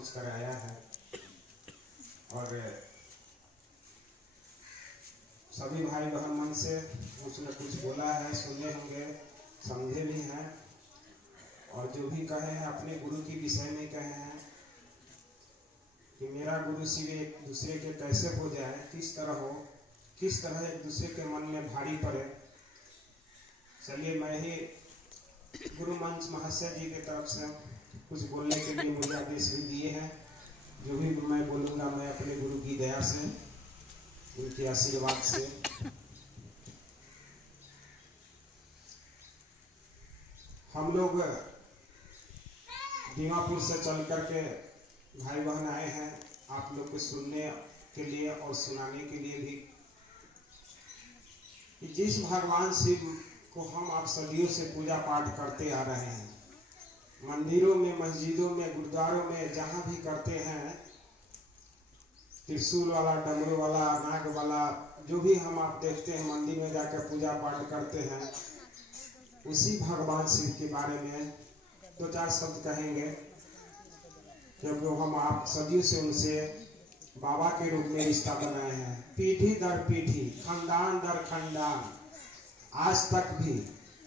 कुछ कराया है और सभी भाई बहन मन से कुछ न कुछ बोला है, सुने होंगे, समझे भी हैं और जो भी कहे हैं अपने गुरु के विषय में कहे हैं कि मेरा गुरु शिव एक दूसरे के कैसे हो जाए, किस तरह हो, किस तरह एक दूसरे के मन में भारी पड़े। चलिए मैं ही गुरु मंच महाशय जी की तरफ से कुछ बोलने के लिए मुझे आदेश भी दिए हैं। जो भी मैं बोलूँगा मैं अपने गुरु की दया से, उनके आशीर्वाद से। हम लोग दीमापुर से चल करके भाई बहन आए हैं आप लोग को सुनने के लिए और सुनाने के लिए भी कि जिस भगवान शिव को हम आप सदियों से पूजा पाठ करते आ रहे हैं, मंदिरों में, मस्जिदों में, गुरुद्वारों में, जहाँ भी करते हैं, त्रिशूल वाला, डमरू वाला, नाग वाला, जो भी हम आप देखते हैं मंदिर में जाकर पूजा पाठ करते हैं, उसी भगवान शिव के बारे में दो चार शब्द कहेंगे, क्योंकि हम आप सदियों से उनसे बाबा के रूप में रिश्ता बनाए हैं। पीढ़ी दर पीढ़ी, खानदान दर खानदान, आज तक भी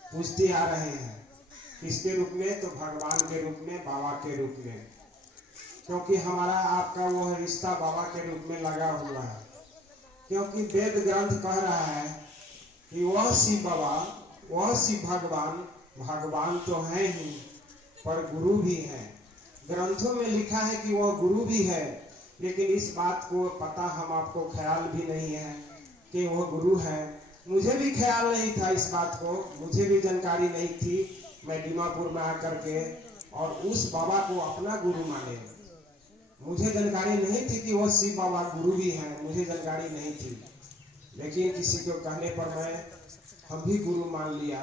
पूजते आ रहे हैं। किसके रूप में? तो भगवान के रूप में, बाबा के रूप में, क्योंकि हमारा आपका वो रिश्ता बाबा के रूप में लगा हुआ है। क्योंकि वेद ग्रंथ कह रहा है कि वह शिव बाबा, वह शिव भगवान, भगवान तो है ही पर गुरु भी है। ग्रंथों में लिखा है कि वह गुरु भी है, लेकिन इस बात को पता हम आपको ख्याल भी नहीं है कि वह गुरु है। मुझे भी ख्याल नहीं था इस बात को, मुझे भी जानकारी नहीं थी। मैं दीमापुर में आकर के और उस बाबा को अपना गुरु माने। मुझे जानकारी नहीं थी कि वह शिव बाबा गुरु भी हैं, मुझे जानकारी नहीं थी, लेकिन किसी को कहने पर हम भी गुरु मान लिया।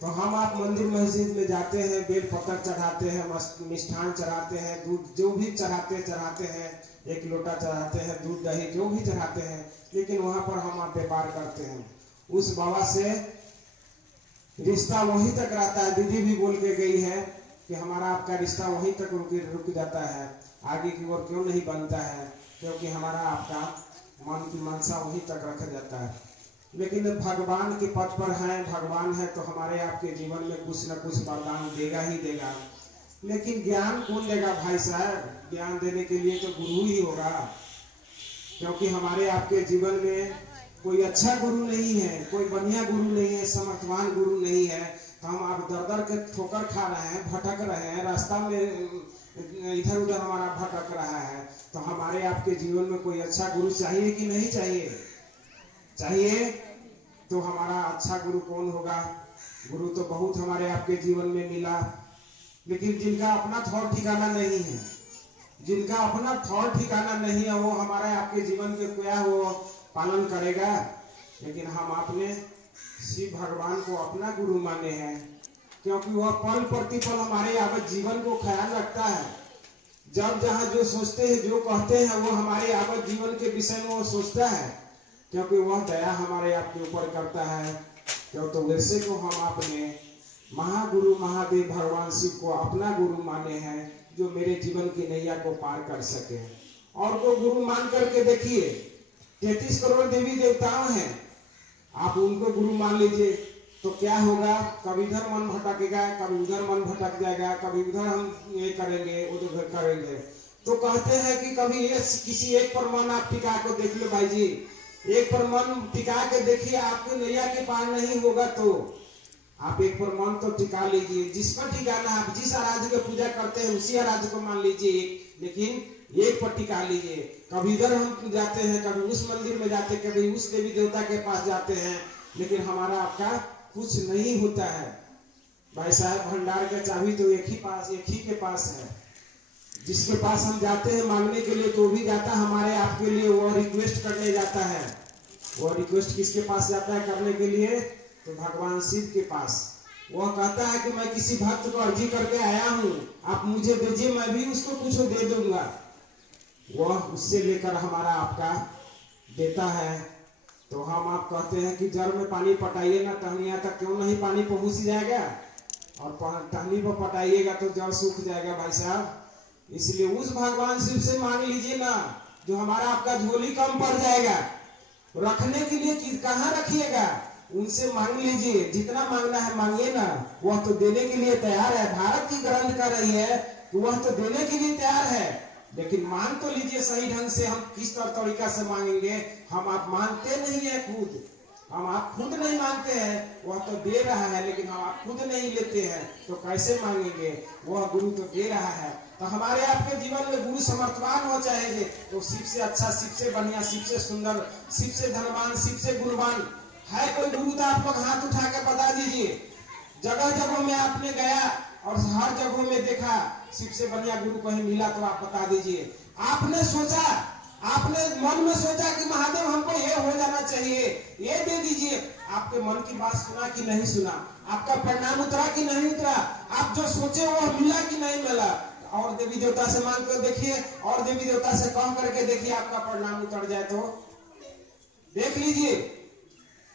तो हम आप मंदिर मस्जिद में जाते हैं, बेल पत्र चढ़ाते हैं, मिष्ठान चढ़ाते हैं, दूध जो भी चढ़ाते हैं, एक लोटा चढ़ाते हैं, दूध दही जो भी चढ़ाते हैं, लेकिन वहां पर हम आप व्यापार करते हैं। उस बाबा से रिश्ता वहीं तक रहता है। दीदी भी बोल के गई है कि हमारा आपका रिश्ता वहीं तक रुक जाता है, आगे की ओर क्यों नहीं बनता है, क्योंकि हमारा आपका मन की मनसा वहीं तक रखा जाता है। लेकिन भगवान के पथ पर हैं, भगवान है तो हमारे आपके जीवन में कुछ न कुछ वरदान देगा ही देगा। लेकिन ज्ञान कौन देगा भाई साहब? ज्ञान देने के लिए तो गुरु ही होगा, क्योंकि हमारे आपके जीवन में कोई अच्छा गुरु नहीं है, कोई बढ़िया गुरु नहीं है, समर्थवान गुरु नहीं है। तो हम आप दर दर के ठोकर खा रहे हैं, भटक रहे हैं, रास्ता में इधर उधर हमारा भटक रहा है। तो हमारे आपके जीवन में कोई अच्छा गुरु चाहिए कि नहीं चाहिए? चाहिए। तो हमारा अच्छा गुरु कौन होगा? गुरु तो बहुत हमारे आपके जीवन में मिला, लेकिन जिनका अपना ठौर ठिकाना नहीं है, जिनका अपना ठौर ठिकाना नहीं है, वो हमारे आपके जीवन के क्या वो पालन करेगा। लेकिन हम आपने शिव भगवान को अपना गुरु माने हैं, क्योंकि वह पल प्रतिपल हमारे आप जीवन को ख्याल रखता है। जब जहाँ जो सोचते हैं, जो कहते हैं, वो हमारे आप जीवन के विषय में वो सोचता है, क्योंकि वह दया हमारे आपके ऊपर करता है। क्यों? तो वैसे को हम आपने महागुरु महादेव भगवान शिव को अपना गुरु माने हैं, जो मेरे जीवन की नैया को पार कर सके। और वो गुरु मान करके देखिए, 33 करोड़ देवी देवताओं हैं, आप उनको गुरु मान लीजिए तो क्या होगा? कभी इधर मन भटकेगा, कभी उधर मन भटक जाएगा, कभी उधर हम ये करेंगे, उधर करेंगे। तो कहते हैं कि कभी किसी एक पर मन आप टिका को देख लो भाई जी, एक पर मन टिका के देखिए, आपको नैया के पार नहीं होगा तो आप एक पर मन तो टिका लीजिए। जिस पर टिकाना, आप जिस आराध्य की पूजा करते हैं उसी आराध्य को मान लीजिए, लेकिन एक पर टिका लीजिए। कभी इधर हम जाते हैं, कभी उस मंदिर में जाते, कभी उस देवी देवता के पास जाते हैं, लेकिन हमारा आपका कुछ नहीं होता है। भाई साहब, भंडार का चाबी तो एक ही के पास है। जिसके पास हम जाते हैं मांगने के लिए, तो भी जाता हमारे आपके लिए, वो रिक्वेस्ट करने जाता है। वो रिक्वेस्ट किसके पास जाता है करने के लिए? तो भगवान शिव के पास। वह कहता है कि मैं किसी भक्त को अर्जी करके आया हूँ, आप मुझे भेजिए, मैं भी उसको कुछ दे दूंगा। वह उससे लेकर हमारा आपका देता है। तो हम आप कहते हैं कि जड़ में पानी पटाइए ना, टहनिया तक क्यों नहीं पानी पहुंच जाएगा, और टहनी पर पटाइएगा तो जड़ सूख जाएगा भाई साहब। इसलिए उस भगवान शिव से मांग लीजिए ना, जो हमारा आपका झोली कम पड़ जाएगा। रखने के लिए कहाँ रखिएगा, उनसे मांग लीजिए, जितना मांगना है मांगिए ना, वह तो देने के लिए तैयार है। भारत की ग्रंथ कर रही है, वह तो देने के लिए तैयार है, लेकिन मांग तो लीजिए सही ढंग से। हम किस तरीका से मांगेंगे, हम आप मांगते नहीं है खुद, हम आप खुद नहीं मांगते हैं। वह तो दे रहा है, लेकिन हम आप खुद नहीं लेते हैं, तो कैसे मांगेंगे? वह गुरु तो दे रहा है। तो हमारे आपके जीवन में गुरु समर्थवान हो जाएंगे, तो शिव से अच्छा, शिव से बढ़िया, शिव से सुंदर, शिव से धनवान, शिव से गुणवान है कोई गुरु? तो आप लोग हाथ उठा के बता दीजिए। जगह जगह में आपने गया और हर जगह में देखा, शिव से बढ़िया गुरु कहीं मिला तो आप बता दीजिए। आपने सोचा, आपने मन में सोचा कि महादेव हमको ये हो जाना चाहिए, ये दे दीजिए। आपके मन की बात सुना कि नहीं सुना? आपका परिणाम उतरा कि नहीं उतरा? आप जो सोचे वो मिला कि नहीं मिला? और देवी देवता से मांग कर देखिए, और देवी देवता से कह करके देखिए, आपका परिणाम उतर जाए तो देख लीजिए।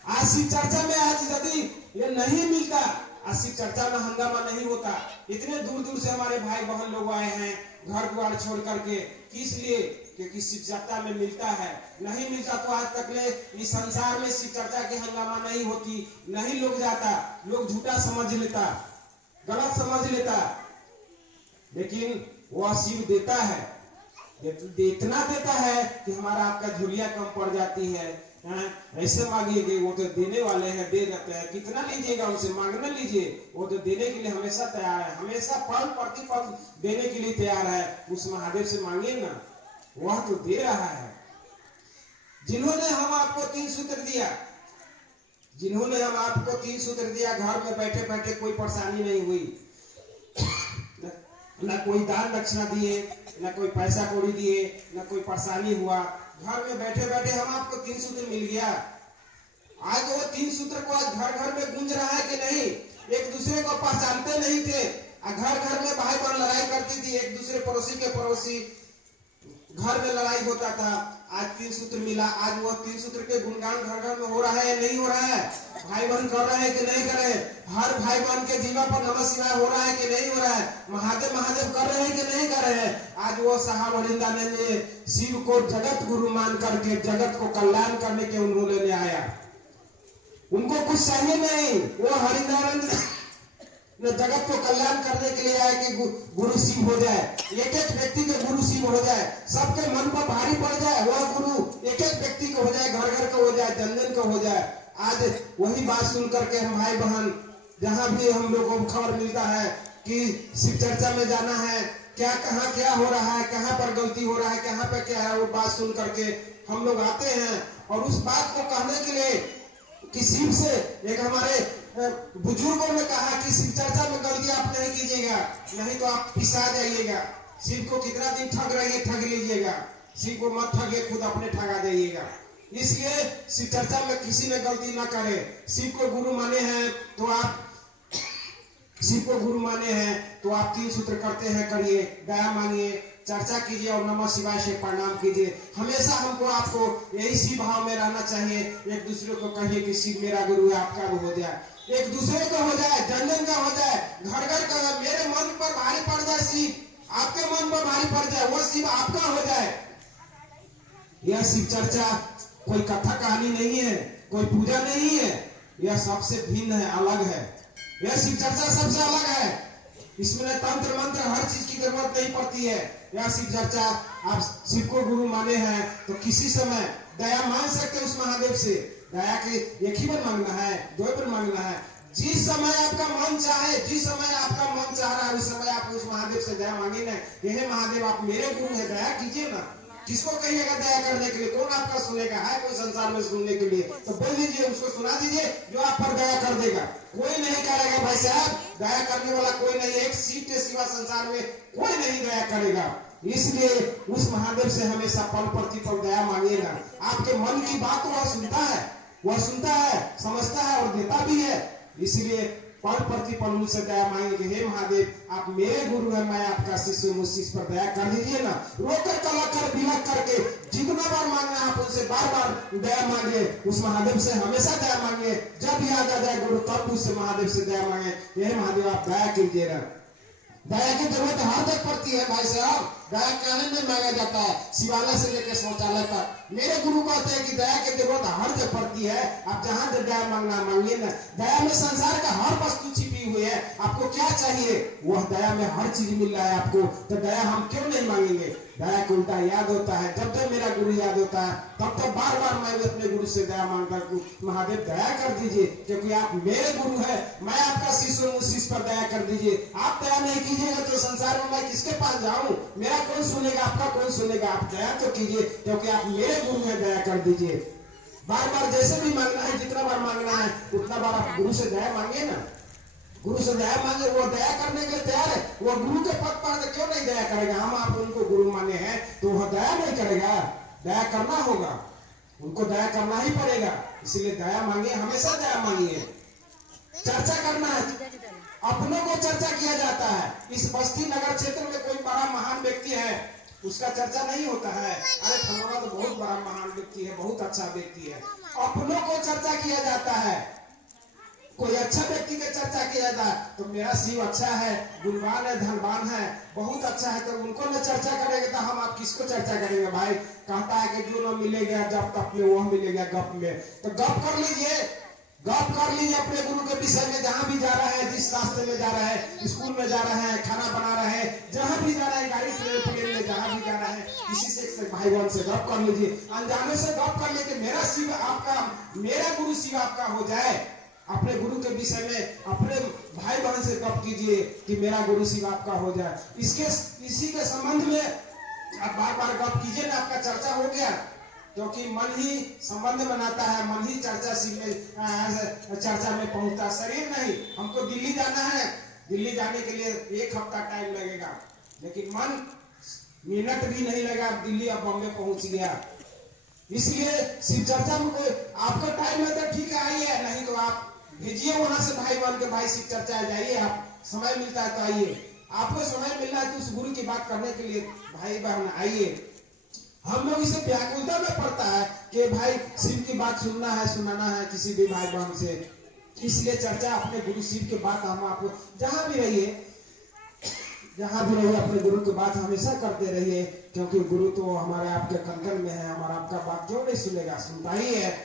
आज शिव चर्चा में आज यदि ये नहीं मिलता, आज शिव चर्चा में हंगामा नहीं होता। इतने दूर दूर से हमारे भाई बहन लोग आए हैं घर द्वार छोड़ करके, किस लिए? क्योंकि शिव चर्चा में मिलता है। नहीं मिलता तो आज तक ले इस संसार में शिव चर्चा की हंगामा नहीं होती, नहीं लोग जाता, लोग झूठा समझ लेता, गलत समझ लेता। लेकिन वह शिव देता है, इतना देता है कि हमारा आपका झुलिया कम पड़ जाती है। ऐसे मांगिएगे, वो तो देने वाले हैं, दे देते हैं। कितना लीजिएगा उनसे, मांगना लीजिए, वो तो देने के लिए हमेशा तैयार है, हमेशा पल प्रतिपल देने के लिए तैयार है। उस महादेव से मांगिए ना, वह तो दे रहा है। जिन्होंने हम आपको 3 सूत्र दिया, जिन्होंने हम आपको 3 सूत्र दिया, घर में बैठे बैठे कोई परेशानी नहीं हुई, न कोई दान दक्षिणा दिए, न कोई पैसा कौड़ी दिए, न कोई परेशानी हुआ, घर में बैठे बैठे हम आपको 3 सूत्र मिल गया। आज वो 3 सूत्र को आज घर घर में गूंज रहा है कि नहीं? एक दूसरे को पहचानते नहीं थे, घर घर में भाई बहन लड़ाई करती थी, एक दूसरे पड़ोसी के पड़ोसी घर में लड़ाई होता था। आज 3 सूत्र मिला, आज वह 3 सूत्र के गुणगान घर घर में हो रहा है, नहीं हो रहा है? भाई बहन कर रहे हैं कि नहीं कर रहे? हर भाई बहन के जीवा पर नमः शिवाय हो रहा है कि नहीं हो रहा है? महादेव महादेव कर रहे हैं कि नहीं कर रहे हैं? आज वो साहब हरिंदानंद ने शिव को जगत गुरु मान करके जगत को कल्याण करने के उन्होंने ले आया। उनको कुछ चाहिए नहीं, वो हरिंदानंद जगत को कल्याण करने के लिए आए कि गुरु शिव हो जाए, एक एक व्यक्ति के गुरु शिव हो जाए, सबके मन पर भारी पड़ जाए, वह गुरु एक एक व्यक्ति को हो जाए, घर घर का हो जाए, जन जन का हो जाए। आज वही बात सुन करके हम भाई बहन जहां भी हम लोगों को खबर मिलता है कि शिव चर्चा में जाना है, क्या कहाँ क्या हो रहा है, कहाँ पर गलती हो रहा है, कहाँ पर क्या है, वो बात सुन करके हम लोग आते हैं। और उस बात को कहने के लिए कि शिव से एक हमारे बुजुर्गों ने कहा कि शिव चर्चा में गलती आप नहीं कीजिएगा, नहीं तो आप पिसा जाइएगा। शिव को कितना दिन ठग रहिए, ठग लीजिएगा, शिव को मत ठगिए, खुद अपने ठगा जाइएगा। इसलिए शिव चर्चा में किसी ने गलती ना करे। शिव को गुरु माने हैं तो आप शिव को गुरु माने हैं तो आप 3 सूत्र करते हैं, करिए, दया मांगिए, चर्चा कीजिए और नमः शिवाय से प्रणाम कीजिए। हमेशा हमको आपको यही शिव भाव में रहना चाहिए। एक दूसरे को कहिए कि शिव मेरा गुरु है, आपका भी हो जाए, एक दूसरे का हो जाए, जन जन का हो जाए, घर घर का। मेरे मन पर भारी पड़ जाए शिव, आपके मन पर भारी पड़ जाए, वो शिव आपका हो जाए। यह शिव चर्चा कोई कथा कहानी नहीं है, कोई पूजा नहीं है, यह सबसे भिन्न है, अलग है। यह शिव चर्चा सबसे अलग है। इसमें तंत्र मंत्र हर चीज की जरूरत नहीं पड़ती है। यह शिव चर्चा, आप शिव को गुरु माने हैं तो किसी समय दया मांग सकते हैं उस महादेव से। दया के एक ही बार मांगना है, 2 बार मांगना है। जिस समय आपका मन चाहे, जिस समय आपका मन चाह रहा है, उस समय आप उस महादेव से दया मांगे ना, हे महादेव आप मेरे गुरु है, दया कीजिए ना। किसको कहिएगा दया करने के लिए? कौन आपका सुनेगा? है कोई संसार में सुनने के लिए? तो बोल दीजिए, उसको सुना दीजिए जो आप पर दया कर देगा। कोई नहीं करेगा भाई साहब, दया करने वाला कोई नहीं, एक शिव के सिवा संसार में कोई नहीं दया करेगा। इसलिए उस महादेव से हमेशा पल प्रतिपल दया मांगिएगा। आपके मन की बात तो वह सुनता है, वह सुनता है, समझता है और देता भी है। इसलिए पल प्रतिपल उनसे दया मांगेंगे, हे महादेव आप मेरे गुरु हैं, मैं आपका शिष्य, मुझ शिष्य पर दया कर दीजिए ना। रोकर कला कर बिलक करके जितना बार मांगना आप उनसे बार बार दया मांगे। उस महादेव से हमेशा दया मांगे। जब याद आ जाए गुरु तब उससे महादेव से दया मांगे, हे महादेव आप दया कीजिए ना। दया की जरूरत हर जगह पड़ती है भाई साहब। दया कहने में मांगा जाता है, शिवालय से लेकर शौचालय तक। मेरे गुरु कहते हैं कि दया की जरूरत हर जगह पड़ती है। आप जहां जब दया मांगना मांगिए ना। दया में संसार का हर वस्तु छिपी हुई है। आपको क्या चाहिए वह दया में हर चीज मिल रहा है आपको, तो दया हम क्यों नहीं मांगेंगे। दया को उल्टा याद होता है, जब जब मेरा गुरु याद होता है तब तब बार बार मैं अपने गुरु से दया मांगता हूँ, महादेव दया कर दीजिए, क्योंकि आप मेरे गुरु है, मैं आपका शिष्य हूँ, उस शिष्य पर दया कर दीजिए। आप दया नहीं कीजिएगा तो संसार में मैं किसके पास जाऊं, मेरा कौन सुनेगा, आपका कौन सुनेगा। आप दया तो कीजिए, क्योंकि आप मेरे गुरु है, दया कर दीजिए। बार बार जैसे भी मांगना है, जितना बार मांगना है उतना बार आप गुरु से दया मांगे ना। गुरु से दया मांगे, वो दया करने के लिए तैयार है। वो गुरु के पद पर क्यों नहीं दया करेगा। हम आप उनको गुरु माने हैं तो वह दया नहीं करेगा। दया करना होगा, उनको दया करना ही पड़ेगा। इसलिए दया मांगे, हमेशा दया मांगिए। चर्चा करना है, अपनों को चर्चा किया जाता है। इस बस्ती नगर क्षेत्र में कोई बड़ा महान व्यक्ति है, उसका चर्चा नहीं होता है। अरे फलाना तो बहुत बड़ा महान व्यक्ति है, बहुत अच्छा व्यक्ति है। अपनों को चर्चा किया जाता है। कोई अच्छा व्यक्ति की चर्चा किया जाता है तो मेरा शिव अच्छा है, गुणवान है, धनवान है, बहुत अच्छा है, तो उनको न चर्चा करेंगे तो हम आप किसको चर्चा करेंगे भाई। कहता है कि जो न मिलेगा जब तक में वह मिलेगा गप में, तो गप कर लीजिए, गप कर लीजिए अपने गुरु के विषय में। जहां भी जा रहा है, जिस रास्ते में जा रहा है, स्कूल में जा रहा है, खाना बना रहा है, जहां भी जा रहा है, गाड़ी से प्लेन में जहां भी जा रहा है, किसी से भाई बहन से गप कर लीजिए। अनजाने से गप कर लीजिए, मेरा शिव आपका, मेरा गुरु शिव आपका हो जाए। अपने गुरु के विषय में अपने भाई बहन से गप कीजिए कि मेरा गुरु शिव आपका हो जाए। इसी के संबंध में आप बार बार गप कीजिए ना, आपका चर्चा हो गया। क्योंकि मन ही संबंध बनाता है, मन ही चर्चा में पहुंचता है, शरीर नहीं। हमको दिल्ली जाना है, दिल्ली जाने के लिए 1 हफ्ता टाइम लगेगा, लेकिन मन मिनट भी नहीं लगा, दिल्ली अब बॉम्बे पहुंच गया। इसलिए शिव चर्चा में कोई आपका टाइम है तो ठीक है, आइए, नहीं तो आप भेजिए वहां से भाई बहन के, भाई शिव चर्चा जाइए। आप समय मिलता है तो आइए, आपको समय मिल रहा है तो उस गुरु की बात करने के लिए भाई बहन आइए। हम लोग इसे व्याकुलता में पड़ता है कि भाई शिव की बात सुनना है, सुनाना है किसी भी भाई बहन से। इसलिए चर्चा अपने गुरु शिव की बात हम आपको जहां भी रहिए, अपने गुरु की बात हमेशा करते रहिए, क्योंकि गुरु तो हमारे आपके कंगन में है। हमारा आपका बात क्यों नहीं सुनेगा, सुनता ही है।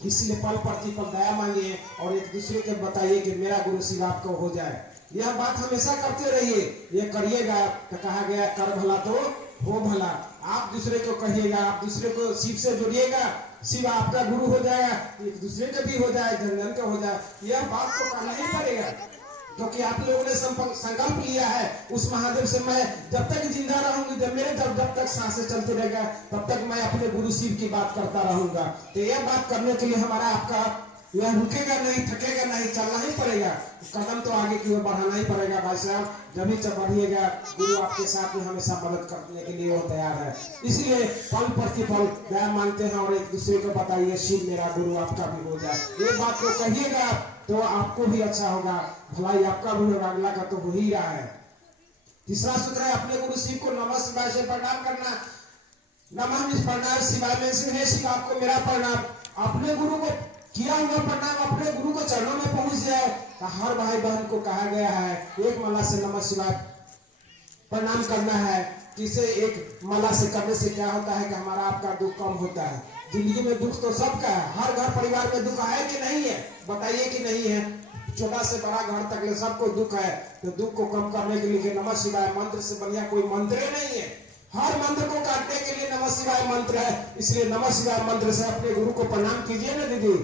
इसलिए पल प्रतिपल दया मांगिए और एक दूसरे को बताइए कि मेरा गुरु शिव आपको हो जाए। यह बात हमेशा करते रहिए। ये करिएगा तो कहा गया कर भला तो हो भला। आप दूसरे को कहिएगा, आप दूसरे को शिव से जुड़िएगा, शिव आपका गुरु हो जाएगा, एक दूसरे का भी हो जाए, जन जन का हो जाए। यह बात तो करना ही पड़ेगा, क्योंकि आप लोगों ने संकल्प लिया है उस महादेव से, मैं जब तक जिंदा रहूंगी, जब तक सांसें चलती रहेगा, तब तक मैं अपने गुरु शिव की बात करता रहूंगा। तो यह बात करने के लिए हमारा आपका यह रुकेगा नहीं, थकेगा नहीं, चलना ही पड़ेगा। कदम तो आगे की ओर बढ़ाना ही पड़ेगा भाई साहब। जब भी बढ़िएगा, गुरु आपके साथ में हमेशा मदद करने के लिए वो तैयार है। इसलिए पल प्रतिपल दया मांगते हैं और एक दूसरे को बताइए शिव मेरा गुरु आपका भी हो जाए। ये बात को कहिएगा तो आपको भी अच्छा होगा, भलाई आपका भी होगा, अगला का तो हो ही रहा है। तीसरा सूत्र है अपने गुरु शिव को नमः शिवाय से प्रणाम करना। नमः प्रणाम शिवाय में से है शिव आपको मेरा प्रणाम। अपने गुरु को किया हुआ प्रणाम अपने गुरु को चरणों में पहुंच जाए। हर भाई बहन को कहा गया है एक माला से नमः शिवाय प्रणाम करना है। जिसे एक माला से करने से क्या होता है कि हमारा आपका दुख कम होता है। जिंदगी में दुख तो सबका है, हर घर परिवार में दुख है कि नहीं है, बताइए कि नहीं है। छोटा से बड़ा घर तक ले सबको दुख है, तो दुख को कम करने के लिए नमः शिवाय मंत्र से बढ़िया कोई मंत्र नहीं है। हर मंत्र को काटने के लिए नमः शिवाय मंत्र है। इसलिए नमः शिवाय मंत्र से अपने गुरु को प्रणाम कीजिए ना दीदी।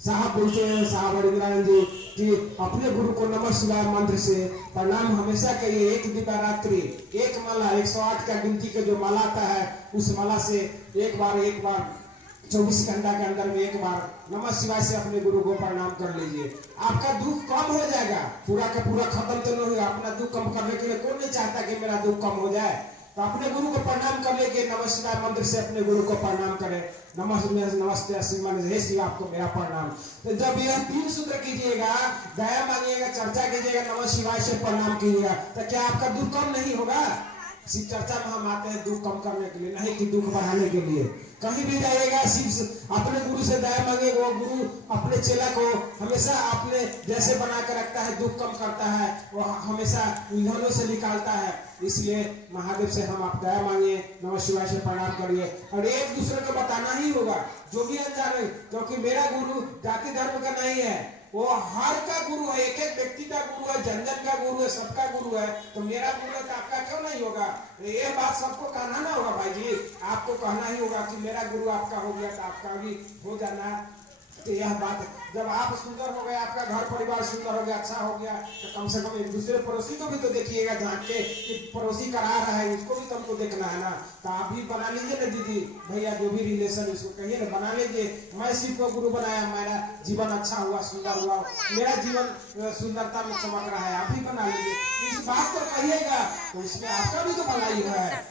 साहब बोलते हैं, साहब हरिनारायण जी कि अपने गुरु को नमः शिवाय मंत्र से प्रणाम हमेशा करिए। एक दिवारात्रि एक माला 108 का गिनती का जो माला आता है, उस माला से एक बार 24 घंटा के अंदर में एक बार नमः शिवाय से अपने गुरु को प्रणाम कर लीजिए। आपका दुख कम हो जाएगा, पूरा का पूरा खत्म तो नहीं होगा। अपना दुख कम करने के लिए कौन नहीं चाहता कि मेरा दुख कम हो जाए। तो अपने गुरु को प्रणाम कर लेके नमः शिवाय मंत्र से अपने गुरु को प्रणाम करें। नमस्ते श्रीमान, हे शिव आपको मेरा प्रणाम। तो जब यह 3 सूत्र कीजिएगा, दया मांगिएगा, चर्चा कीजिएगा, नमः शिवाय से प्रणाम कीजिएगा, तो क्या आपका दुख कम नहीं होगा? शिव चर्चा में हम आते हैं दुख कम करने के लिए, नहीं कि दुख बढ़ाने के लिए। कहीं भी जाइएगा शिव अपने गुरु से दया मांगे, वो गुरु अपने चेला को हमेशा अपने जैसे बना कर रखता है, दुख कम करता है, वो हमेशा उलझनों से निकालता है। इसलिए महादेव से हम आप दया मांगिए, नमः शिवाय से प्रणाम करिए और एक दूसरे को बताना ही होगा जो भी अनजाने, क्योंकि मेरा गुरु जाति धर्म का नहीं है, वो हर का गुरु है, एक एक व्यक्ति का गुरु है, जन जन का गुरु है, सबका गुरु है। तो मेरा गुरु है तो आपका क्यों नहीं होगा? ये बात सबको कहना ना होगा भाई जी, आपको कहना ही होगा कि मेरा गुरु आपका हो गया तो आपका भी हो जाना। तो यह बात जब आप सुंदर हो गए, आपका घर परिवार सुंदर हो गया, अच्छा हो गया, तो कम से कम एक दूसरे पड़ोसी को भी तो देखिएगा, झांक के कि पड़ोसी करा रहा है, उसको भी तुमको देखना है ना। तो आप भी बना लीजिए ना दीदी भैया, जो भी रिलेशन उसको कहिए ना, बना लीजिए। मैं शिव को गुरु बनाया, मेरा जीवन अच्छा हुआ, सुंदर हुआ, मेरा जीवन सुंदरता में चमक रहा है, आप भी बना लीजिए। इस बात को कहिएगा तो इसमें आपका भी तो भलाई है,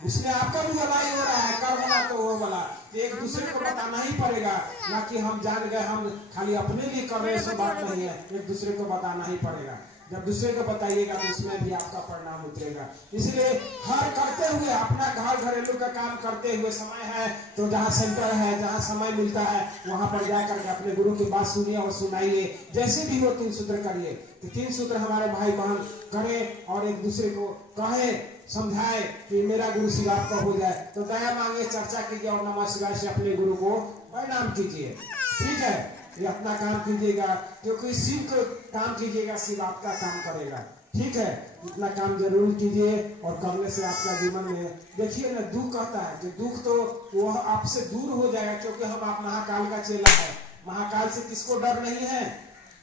इसमें आपका भी भलाई हो रहा है, कर बना तो वो वाला। एक दूसरे को बताना ही पड़ेगा, ना कि हम जान गए हम खाली अपने लिए कर रहे, ऐसी बात नहीं है, एक दूसरे को बताना ही पड़ेगा। जब दूसरे को बताइएगा तो उसमें भी आपका परिणाम उतरेगा। इसलिए हर करते हुए अपना घर घरेलू का काम करते हुए, समय है तो जहाँ सेंटर है, जहाँ समय मिलता है वहां पर जाकर के अपने गुरु की बात सुनिए और सुनाइए। जैसे भी हो 3 सूत्र करिए, तो 3 सूत्र हमारे भाई बहन करें और एक दूसरे को कहे, समझाए कि मेरा गुरु शिव आपका हो जाए। तो दया मांगे, चर्चा कीजिए और नमः शिवाय से अपने गुरु को प्रणाम कीजिए। ठीक है, ये अपना काम कीजिएगा, क्योंकि शिव को काम कीजिएगा, शिव आपका काम करेगा। ठीक है, इतना काम जरूर कीजिए और करने से आपका जीवन में देखिए ना, दुख कहता है कि दुख तो वह आपसे दूर हो जाएगा, क्योंकि हम आप महाकाल का चेला है। महाकाल से किसको डर नहीं है?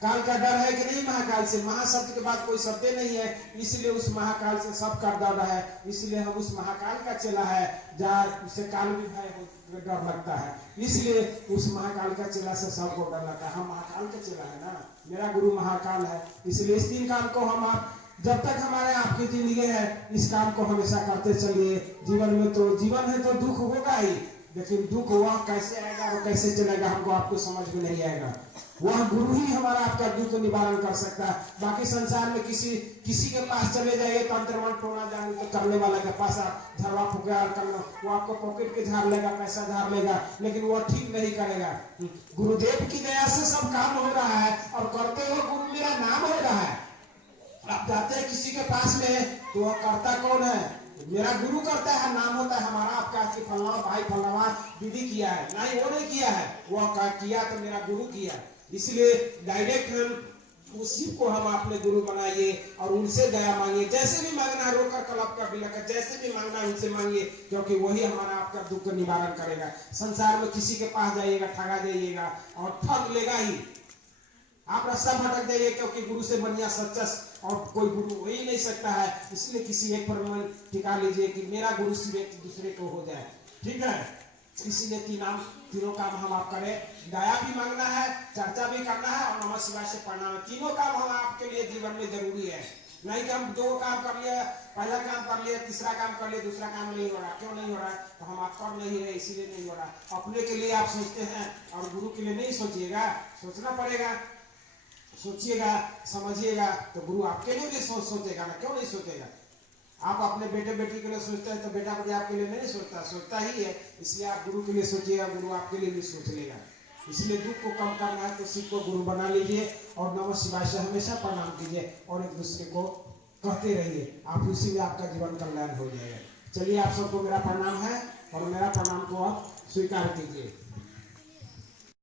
काल का डर है कि नहीं? महाकाल से, महाशब्द के बाद कोई शब्द नहीं है, इसलिए उस महाकाल से सबका डर है। इसलिए हम उस महाकाल का चेला है, जहाँ उसे काल भी भय डर लगता है, इसलिए उस महाकाल का चेला से सबको डर लगता है। हम महाकाल का चेला है ना, मेरा गुरु महाकाल है। इसलिए इस 3 काम को हम आप जब तक हमारे आपकी जिंदगी है, इस काम को हमेशा करते चलिए। जीवन में तो जीवन है तो दुख होगा ही, लेकिन दुख वह कैसे आएगा और कैसे चलेगा हमको आपको समझ में नहीं आएगा। वह गुरु ही हमारा आपका दुख निवारण कर सकता है। बाकी संसार में किसी के पास चले जाइए तो अंतर्मन टोना जाने तो करने वाला के पास आप झरवा फुका करना, वो आपको पॉकेट के झाड़ लेगा, पैसा झाड़ लेगा, लेकिन वो ठीक नहीं करेगा। गुरुदेव की दया से सब काम हो रहा है और करते हो गुरु मेरा नाम हो रहा है। आप जाते हैं किसी के पास में तो वह करता कौन है? मेरा गुरु करता है, नाम होता है हमारा आपका कि फलना भाई फलना विधि किया है, नहीं वो नहीं किया है, वह किया तो मेरा गुरु किया। इसलिए डायरेक्ट हम उसी को हम अपने गुरु बनाइए और उनसे दया मांगिए। जैसे भी मांगना है, रोकर कलप का बिलक, जैसे भी मांगना है उनसे मांगिए, क्योंकि वही हमारा आपका दुख का निवारण करेगा। संसार में किसी के पास जाइएगा ठगा जाइएगा और ठग लेगा ही, आप रास्ता भटक जाइए, क्योंकि गुरु से बढ़िया सच्चा और कोई गुरु हो ही नहीं सकता है। इसलिए किसी एक पर मन टिका लीजिए कि मेरा गुरु सिर्फ एक दूसरे को हो जाए। ठीक है, इसीलिए तीनों काम हम आप करें, दया भी मांगना है, चर्चा भी करना है और नमः शिवाय से प्रणाम। तीनों काम हम आपके लिए जीवन में जरूरी है। नहीं कि हम 2 काम कर लिए, पहला काम कर लिए, तीसरा काम कर लिए, दूसरा काम नहीं हो रहा। क्यों नहीं हो रहा? तो हम आप कर नहीं रहे, इसीलिए नहीं हो रहा। अपने के लिए आप सोचते हैं और गुरु के लिए नहीं सोचिएगा, सोचना पड़ेगा, सोचिएगा, समझिएगा, तो गुरु आपके लिए भी सोचेगा ना, क्यों नहीं सोचेगा? आप अपने बेटे बेटी के लिए सोचते हैं तो बेटा बेटी आपके लिए नहीं सोचता, सोचता ही है। इसलिए आप गुरु के लिए सोचिएगा, गुरु आपके लिए भी सोच लेगा। इसलिए दुख को कम करना है तो शिव को गुरु बना लीजिए और नमः शिवाय से हमेशा प्रणाम कीजिए और एक दूसरे को कहते रहिए, आप उसी में आपका जीवन कल्याण हो जाएगा। चलिए, आप सबको मेरा प्रणाम है और मेरा प्रणाम को आप स्वीकार कीजिए।